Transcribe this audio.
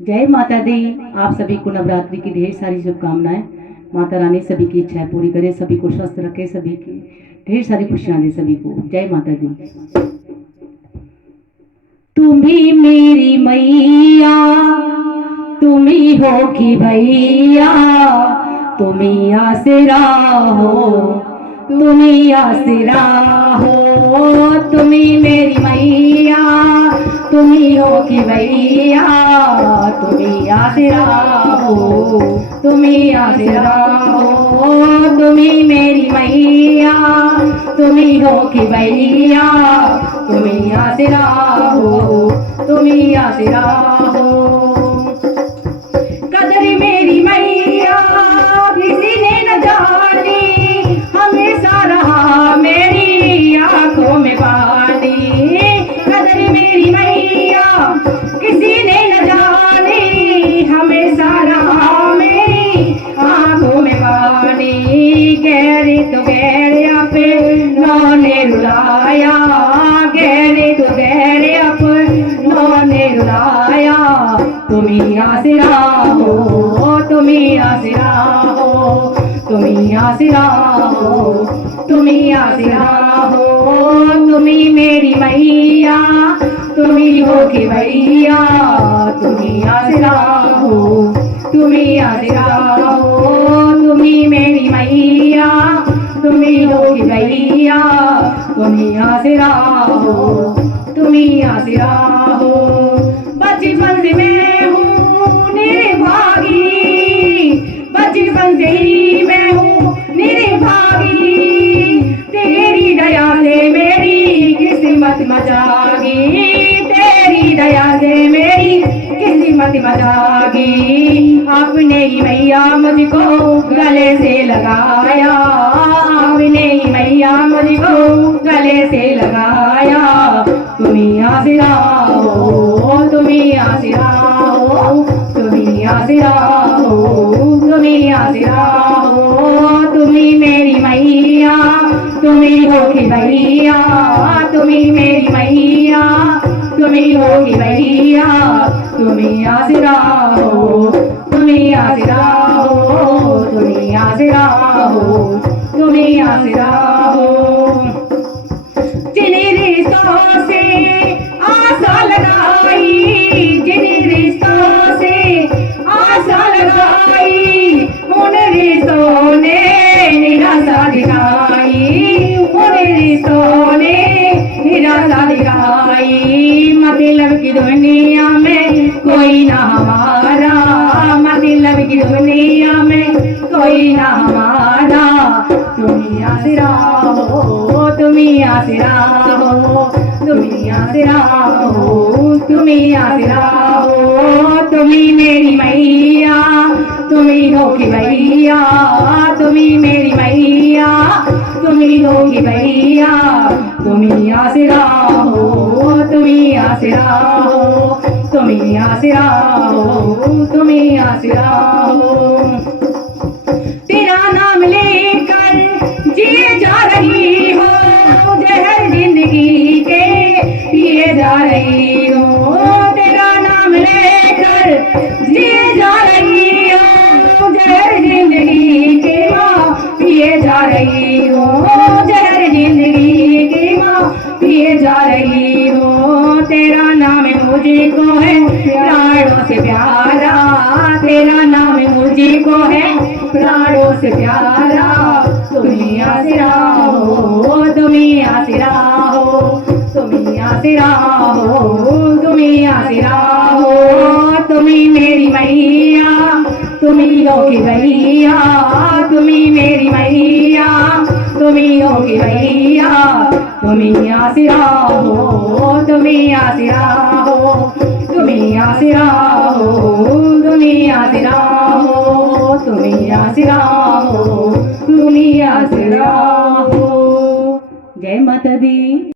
जय माता दी। आप सभी को नवरात्रि की ढेर सारी शुभकामनाएं। माता रानी सभी की इच्छाएं पूरी करे, सभी को स्वस्थ रखे, सभी की ढेर सारी खुशियां दे सभी को। जय माता दी। तुम ही मेरी मैया, तुम ही हो कि भैया, तुम ही आसरा हो, तुम ही आसरा हो। तुम ही मेरी मैया, तुम ही हो कि भैया, तुम ही आसरा हो, तुम ही आसरा हो। तुम ही मेरी मैया, तुम ही हो कि भैया, तुम ही आसरा हो, तुम ही आसरा हो। कदर मेरी मैया किसी ने न जानी, हमेशा रहा मेरी आंखों में पानी। कदर मेरी मैया किसी ने न जानी, हमेशा रहा मेरी आंखों में पानी। गहरे तो गहरे पे नौने रुलाया, गहरे तो गहरे नौने रुलाया। तुम ही आसरा हो, तुम ही आसरा हो, तुम ही आसरा हो, तुम ही आसरा हो। तुम ही मेरी मैया, तुम ही हो कि भैया, तुम ही आसरा हो, तुम ही आसरा हो। तुम ही मेरी मैया, तुम ही हो कि भैया, तुम ही आसरा हो, तुम ही आसरा हो। बचपन से मैं हूँ निर्भागी, बचपन से ही मैं हूँ निर्भागी। तेरी दया से मेरी किस्मत मजागी, तेरी दया से मेरी किस्मत मजागी। आपने ही मैया मुझको गले से लगाया, आपने ही मैया मुझको गले से लगाया। तुम ही आसरा हो, तुम ही आसरा हो, तुम ही आसरा हो, तुम ही आसरा हो। तुम ही मेरी मैया, तुम ही हो कि भैया, तुम ही मेरी मैया, तुम ही हो कि भैया, तुम ही आसरा हो, तुम ही आसरा हो, तुम ही आसरा हो, तुम ही आसरा हो। जिन रिश्तों से आशा लगाई, जिन रिश्तों से आशा लगाई, उन रिश्तों ने निराशा दिखाई, उन रिश्तों ने निराशा दिखाई। मतलब की दुनिया में कोई ना हमारा, मतलब की दुनिया में कोई ना हमारा। तुम ही आसरा हो, तुम ही आसरा हो, तुम ही आसरा हो, तुम ही आसरा हो। तुम ही मेरी मैया, तुम ही हो कि भैया, तुम ही मेरी मैया, तुम ही हो कि भैया, तुम ही आसरा हो, तुम ही आसरा हो, तुम ही आसरा हो, तुम ही आसरा हो। तेरा नाम लेकर जिए जा रही हो, जहर जिंदगी के पिए जा रही हो। तेरा नाम लेकर जिए जा रही हो, जहर जिंदगी के माँ पिए जा रही हो, जहर जिंदगी की माँ पिए जा रही हो। तेरा नाम मुझको है प्राणों से प्यारा, तेरा नाम मुझको है प्राणों से प्यारा। तुम ही आसरा हो, तुम ही आसरा हो, तुम ही आसरा हो, तुम ही आसरा हो। तुम ही मेरी मैया, तुम ही हो कि भैया, तुम ही मेरी मैया, तुम ही हो कि भैया, तुम ही आसरा हो, तुम ही आसरा हो, तुम ही आसरा हो, तुम ही आसरा हो, तुम ही आसरा हो, तुम ही आसरा हो। जय माता दी।